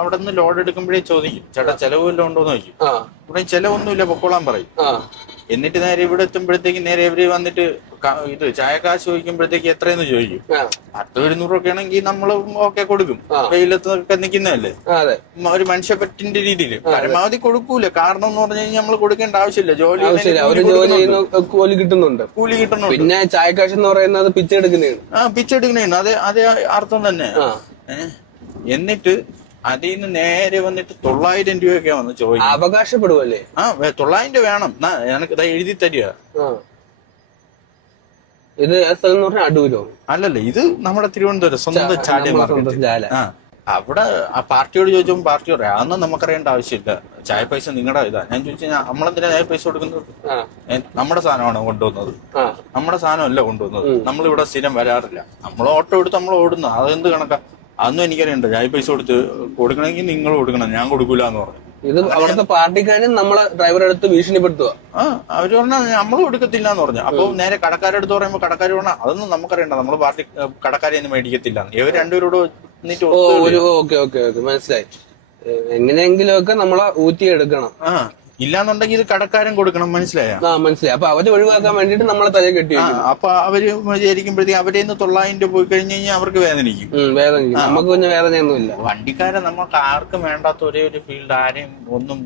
അവിടെ നിന്ന് ലോഡ് എടുക്കുമ്പോഴേ ചോദിക്കും, ചേട്ടാ ചെലവ് വല്ലതും ഉണ്ടോന്ന് ചോദിക്കും. ഇവിടെ ചെലവൊന്നുമില്ല, പൊക്കോളാൻ പറയും. എന്നിട്ട് നേരെ ഇവിടെ എത്തുമ്പോഴത്തേക്ക് നേരെ ഇവര് വന്നിട്ട് ഇത് ചായ കാശ് ചോദിക്കുമ്പോഴത്തേക്ക് എത്രയെന്ന് ചോദിക്കും. 100-200 രൂപ ആണെങ്കിൽ നമ്മൾ ഓക്കെ കൊടുക്കും. വെയിലത്തൊക്കെ നിൽക്കുന്നതല്ലേ, ഒരു മനുഷ്യപ്പറ്റിന്റെ രീതിയിൽ പരമാവധി കൊടുക്കൂല. കാരണം എന്ന് പറഞ്ഞു കഴിഞ്ഞാൽ നമ്മൾ കൊടുക്കേണ്ട ആവശ്യമില്ല, ജോലി കൂലി കിട്ടുന്നുണ്ട്. പിന്നെ ചായക്കാശ് എന്ന് പറയുന്നത് പിച്ചെടുക്കുന്നതാണ്. പിച്ചെടുക്കുന്നതാണ്, അതേ അർത്ഥം തന്നെ. എന്നിട്ട് അതിൽ നിന്ന് നേരെ വന്നിട്ട് 900 രൂപയൊക്കെ വന്ന് ചോദിക്കും. അവകാശപ്പെടുവല്ലേ? 900 രൂപ വേണം, എനിക്ക് എഴുതി തരിക. ഇത് അടൂരോ? അല്ലല്ല, ഇത് നമ്മുടെ തിരുവനന്തപുരം സ്വന്തം ചാല. അവിടെ ആ പാർട്ടിയോട് ചോദിച്ചപ്പോൾ പാർട്ടി പറയാം, അതൊന്നും നമുക്കറിയേണ്ട ആവശ്യമില്ല, ചായ പൈസ നിങ്ങളുടെ ഇതാ. ഞാൻ ചോദിച്ചു കഴിഞ്ഞാൽ നമ്മളെന്തിനാ ചായ പൈസ കൊടുക്കുന്നത്? നമ്മുടെ സാധനമാണ് കൊണ്ടുവന്നത്, നമ്മുടെ സാധനമല്ല കൊണ്ടുവന്നത്. നമ്മളിവിടെ സ്ഥിരം വരാറില്ല, നമ്മൾ ഓട്ടോ എടുത്ത് നമ്മൾ ഓടുന്നു. അതെന്ത് കണക്കാ? അതൊന്നും എനിക്കറിയണ്ട. ചായ പൈസ കൊടുക്കണമെങ്കിൽ നിങ്ങൾ കൊടുക്കണം, ഞാൻ കൊടുക്കൂല എന്ന് പറഞ്ഞു. ഇത് അവിടുത്തെ പാർട്ടിക്കാരും നമ്മളെ ഡ്രൈവറെ അടുത്ത് ഭീഷണിപ്പെടുത്തുക. അവര് പറഞ്ഞാൽ നമ്മൾ കൊടുക്കത്തില്ല എന്ന് പറഞ്ഞു. അപ്പൊ നേരെ കടക്കാരുടെ അടുത്ത് പറയുമ്പോൾ കടക്കാർ പറഞ്ഞാൽ അതൊന്നും നമുക്കറിയണ്ട, നമ്മൾ പാർട്ടി കടക്കാരെ ഒന്നും മേടിക്കത്തില്ല. ഇവർ രണ്ടുപേരോട് മനസ്സിലായി. എങ്ങനെയെങ്കിലും ഒക്കെ നമ്മളെ ഊറ്റിയെടുക്കണം. ഇല്ലാന്നുണ്ടെങ്കിൽ ഇത് കടക്കാരൻ കൊടുക്കണം, മനസ്സിലായോ? മനസ്സിലായി. അപ്പൊ അവരെ ഒഴിവാക്കാൻ വേണ്ടിട്ട് നമ്മളെ തല കെട്ടി. അപ്പൊ അവര് വിചാരിക്കുമ്പോഴത്തേക്ക് അവരെ 900 രൂപ പോയി കഴിഞ്ഞ് കഴിഞ്ഞാൽ അവർക്ക് വേദനിക്കും. നമുക്ക് പിന്നെ വേദനയൊന്നുമില്ല. വണ്ടിക്കാരെ നമുക്ക് ആർക്കും വേണ്ടാത്ത ഒരേ ഒരു ഫീൽഡ്, ആരെയും ഒന്നും